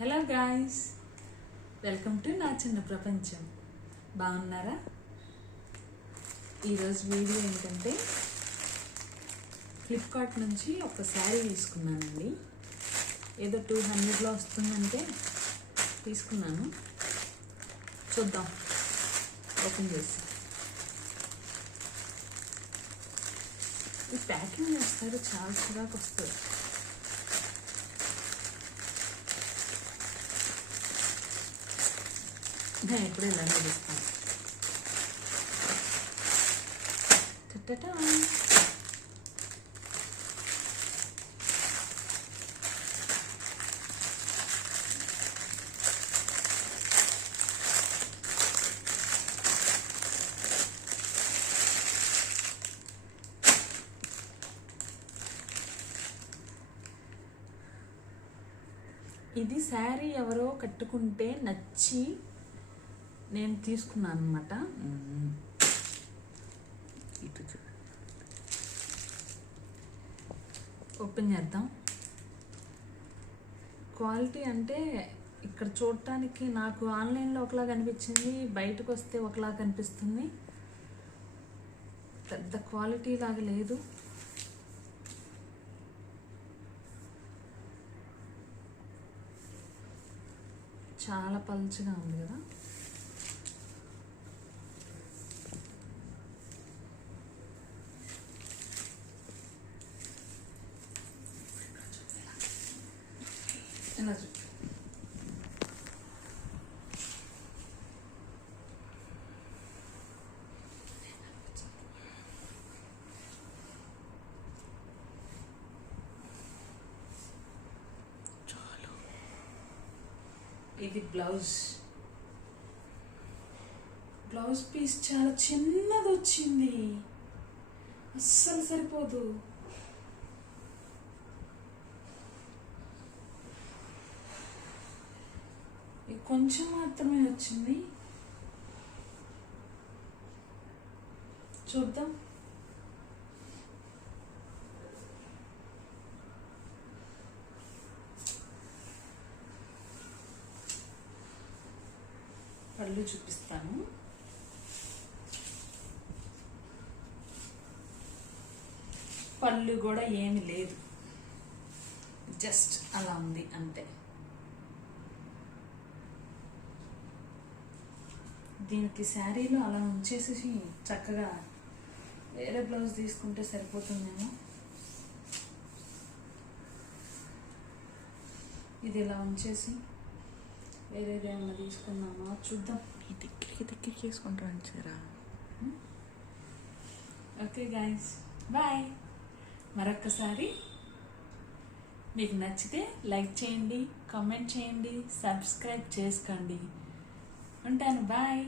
Hello guys welcome to నా చిన్న ప్రపంచం. బాగున్నారా? ఈరోజు వీడియో ఏంటంటే ఫ్లిప్కార్ట్ నుంచి ఒక శారీ తీసుకున్నానండి. ఏదో టూ హండ్రెడ్లో వస్తుందంటే తీసుకున్నాను. చూద్దాం. ఓపెన్ చేసి. ఈ ప్యాకింగ్ చేస్తారు చాలా చిరాకు వస్తుంది. నేను ఎప్పుడు ఇలానే తీస్తాను ఇది శారీ ఎవరో కట్టుకుంటే నచ్చి నేను తీసుకున్నాను అనమాట ఇటు చూ ఓపెన్ చేద్దాం. క్వాలిటీ అంటే ఇక్కడ చూడటానికి నాకు ఆన్లైన్లో ఒకలా కనిపించింది బయటకు వస్తే ఒకలా కనిపిస్తుంది పెద్ద క్వాలిటీ లాగా లేదు. చాలా పలుచగా ఉంది కదా. ఇలా చూ చాలు. ఇది బ్లౌజ్. బ్లౌజ్ పీస్ చాలా చిన్నది వచ్చింది. అస్సలు సరిపోదు. కొంచెం మాత్రమే వచ్చింది. చూద్దాం. పళ్ళు చూపిస్తాను. పళ్ళు కూడా ఏమి లేదు. జస్ట్ అలా ఉంది అంతే. దీనికి శారీలో అలా ఉంచేసి చక్కగా వేరే బ్లౌజ్ తీసుకుంటే సరిపోతుందేమో. ఇది ఇలా ఉంచేసి వేరేదేమన్నా తీసుకుందామా? చూద్దాం. దగ్గరికి దగ్గరికి వేసుకుంటాను సరా ఓకే గాయస్ బాయ్. మరొక్కసారి మీకు నచ్చితే లైక్ చేయండి కామెంట్ చేయండి సబ్స్క్రైబ్ చేసుకోండి. ఉంటాను బాయ్.